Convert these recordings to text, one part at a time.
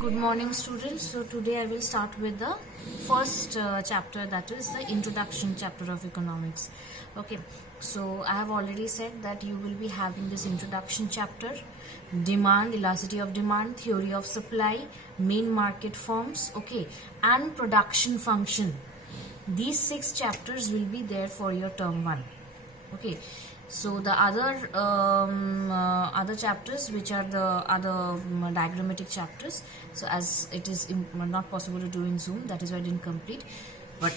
Good morning, students. So today I will start with the first chapter, that is the introduction chapter of economics. Okay, so I have already said that you will be having this introduction chapter: demand, elasticity of demand, theory of supply, main market forms, okay, and production function. These 6 chapters will be there for your term 1. Okay, so the other chapters, which are the other diagrammatic chapters, so as it is not possible to do in Zoom, that is why I didn't complete, but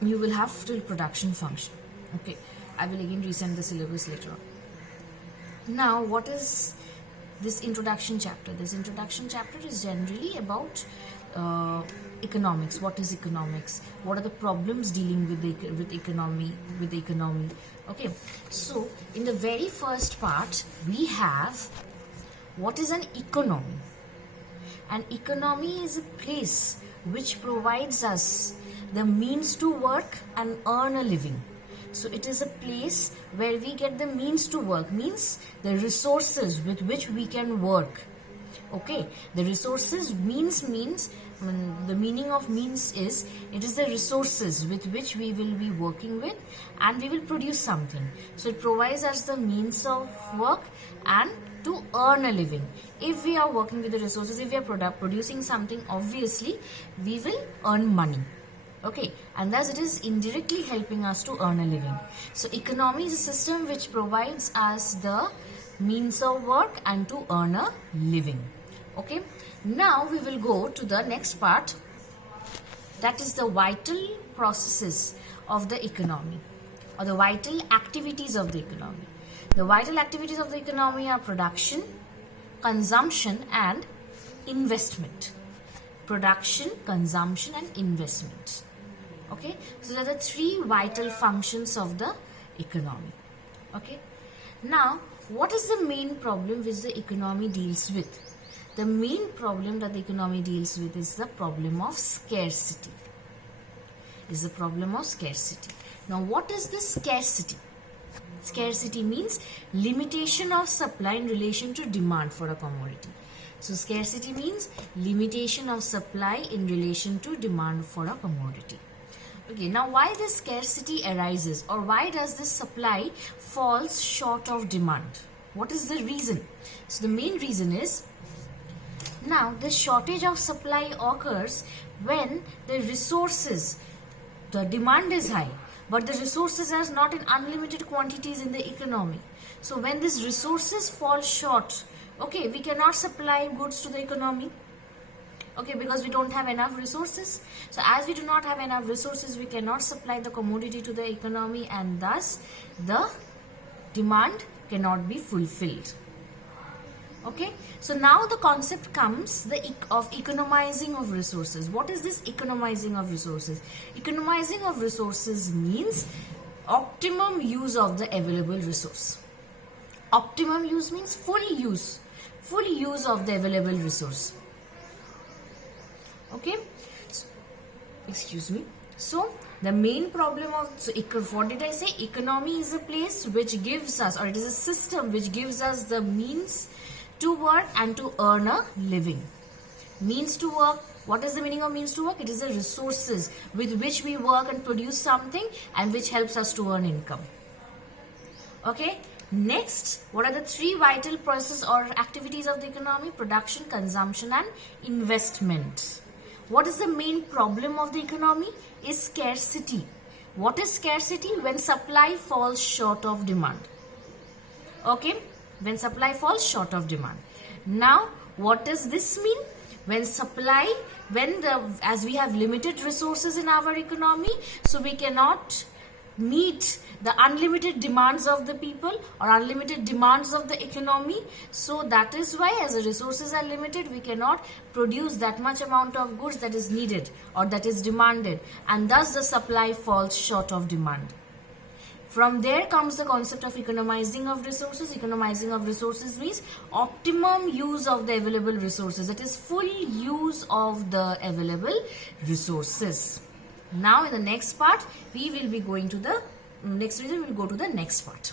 you will have till production function. Okay, I will again resend the syllabus later on. Now, what is this introduction chapter? This introduction chapter is generally about economics. What is economics? What are the problems dealing with the economy? Okay, so in the very first part we have what is an economy. An economy is a place which provides us the means to work and earn a living. So it is a place where we get the means to work, means the resources with which we can work. Okay, the resources means the meaning of means is it is the resources with which we will be working with and we will produce something. So it provides us the means of work and to earn a living. If we are working with the resources, if we are producing something, obviously we will earn money. Okay, and thus it is indirectly helping us to earn a living. So economy is a system which provides us the means of work and to earn a living. Okay, now we will go to the next part, that is the vital processes of the economy, or the vital activities of the economy. The vital activities of the economy are production, consumption and investment. Production, consumption and investment. Okay, so there are the 3 vital functions of the economy. Okay, now what is the main problem which the economy deals with? The main problem that the economy deals with is the problem of scarcity. Now what is this scarcity? Scarcity means limitation of supply in relation to demand for a commodity. So scarcity means limitation of supply in relation to demand for a commodity. Okay, now why this scarcity arises, or why does this supply falls short of demand? What is the reason? So the main reason is, now the shortage of supply occurs when the resources, the demand is high, but the resources are not in unlimited quantities in the economy. So when these resources fall short, okay, we cannot supply goods to the economy. Okay, because we don't have enough resources. So as we do not have enough resources, we cannot supply the commodity to the economy, and thus the demand cannot be fulfilled. Okay, so now the concept comes of economizing of resources. What is this economizing of resources? Economizing of resources means optimum use of the available resource. Optimum use means full use of the available resource. Okay, so, excuse me. So the main problem of, what did I say? Economy is a place which gives us, or it is a system which gives us the means to work and to earn a living. Means to work. What is the meaning of means to work? It is the resources with which we work and produce something and which helps us to earn income. Okay. Next, what are the 3 vital processes or activities of the economy? Production, consumption and investment. What is the main problem of the economy? Is scarcity. What is scarcity? When supply falls short of demand. Okay, when supply falls short of demand. Now, what does this mean? As we have limited resources in our economy, so we cannot meet the unlimited demands of the people or unlimited demands of the economy. So that is why, as the resources are limited, we cannot produce that much amount of goods that is needed or that is demanded, and thus the supply falls short of demand. From there comes the concept of economizing of resources. Economizing of resources means optimum use of the available resources, that is full use of the available resources. Now in the next part, we will be going to the next video, we will go to the next part.